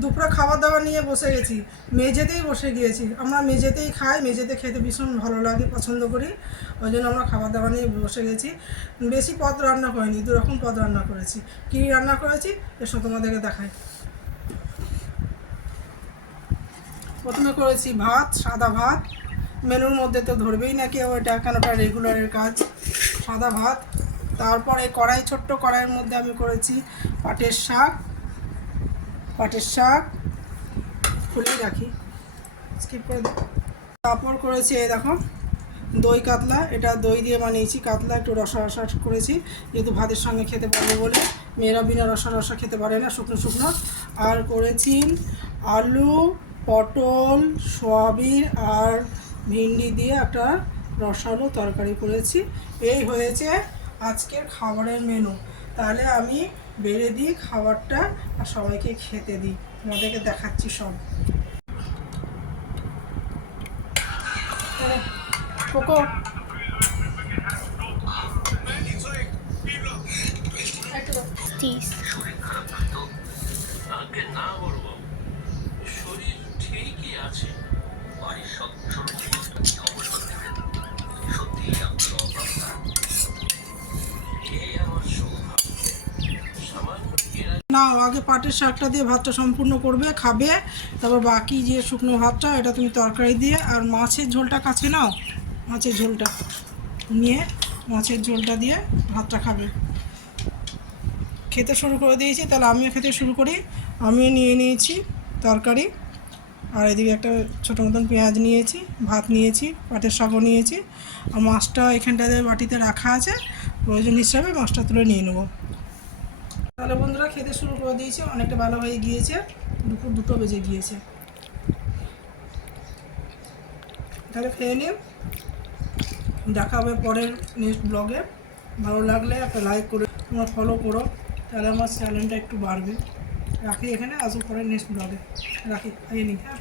দুপুরে খাবার দাবার নিয়ে বসে গেছি। মেঝেতেই বসে গিয়েছি। আমরা মেঝেতেই খাই, মেঝেতে খেতে ভীষণ ভালো লাগে, পছন্দ করি। ওই জন্য আমরা খাবার দাবার নিয়ে বসে গেছি। বেশি পদ রান্না করিনি দু রকম পদ রান্না করেছি। কী রান্না করেছি? এসব তোমাদেরকে দেখাই। প্রথমে করেছি ভাত, সাদা ভাত। মেনুর মধ্যে তো ধরবেই না কেউ, এটা কেন ওটা রেগুলারের কাজ। সাদা ভাত। তারপরে কড়াই, ছোট্ট কড়াইয়ের মধ্যে আমি করেছি পাটের শাক। পাটের শাক। খুলেই রাখি। স্কিপ করে। তারপর করেছি এই দেখো। দই কাতলা, এটা দই দিয়ে বানিয়েছি। কাতলা একটু রসা রসা করেছি। যেহেতু ভাতের সঙ্গে খেতে পারব বলে। মেয়েরা বিনা রসা রসা খেতে পারে না, শুকনো শুকনো। আর করেছি আলু, পটল, সয়াবিন আর ভিন্ডি দিয়ে একটা রসালো তরকারি করেছি। এই হয়েছে আজকের খাবারের মেনু তাহলে আমি বেড়ে দিই খাবারটা আর সবাইকে খেতে দিই। তোমাদেরকে দেখাচ্ছি সব। শরীর ঠিকই আছে সত্যি আপনার নাও, আগে পাটের শাকটা দিয়ে ভাতটা সম্পূর্ণ করবে, খাবে, তারপর বাকি যে শুকনো ভাতটা, এটা তুমি তরকারি দিয়ে আর মাছের ঝোলটা কাছে নাও, মাছের ঝোলটা। নিয়ে মাছের ঝোলটা দিয়ে ভাতটা খাবে। খেতে শুরু করে দিয়েছি, তাহলে আমিও খেতে শুরু করি। আমিও নিয়ে নিয়েছি তরকারি, আর এদিকে একটা ছোটো মতন পেঁয়াজ নিয়েছি, ভাত নিয়েছি, পাটের শাকও নিয়েছি। আর মাছটা এখানটাতে বাটিতে রাখা আছে, প্রয়োজন হিসাবে মাছটা তুলে নিয়ে নেব। তাহলে বন্ধুরা খেতে শুরু করে দিয়েছে, অনেকটা ভালো হয়ে গিয়েছে। দুপুর দুটো বেজে গিয়েছে। তাহলে খেয়ে নিন। দেখা হবে পরের নেক্সট ব্লগে ভালো লাগলে একটা লাইক করে তোমরা ফলো করো। তাহলে আমার চ্যানেলটা একটু বাড়বে। রাখি এখানে আসব পরের নেক্সট ব্লগে রাখি খাইয়ে নিই হ্যাঁ?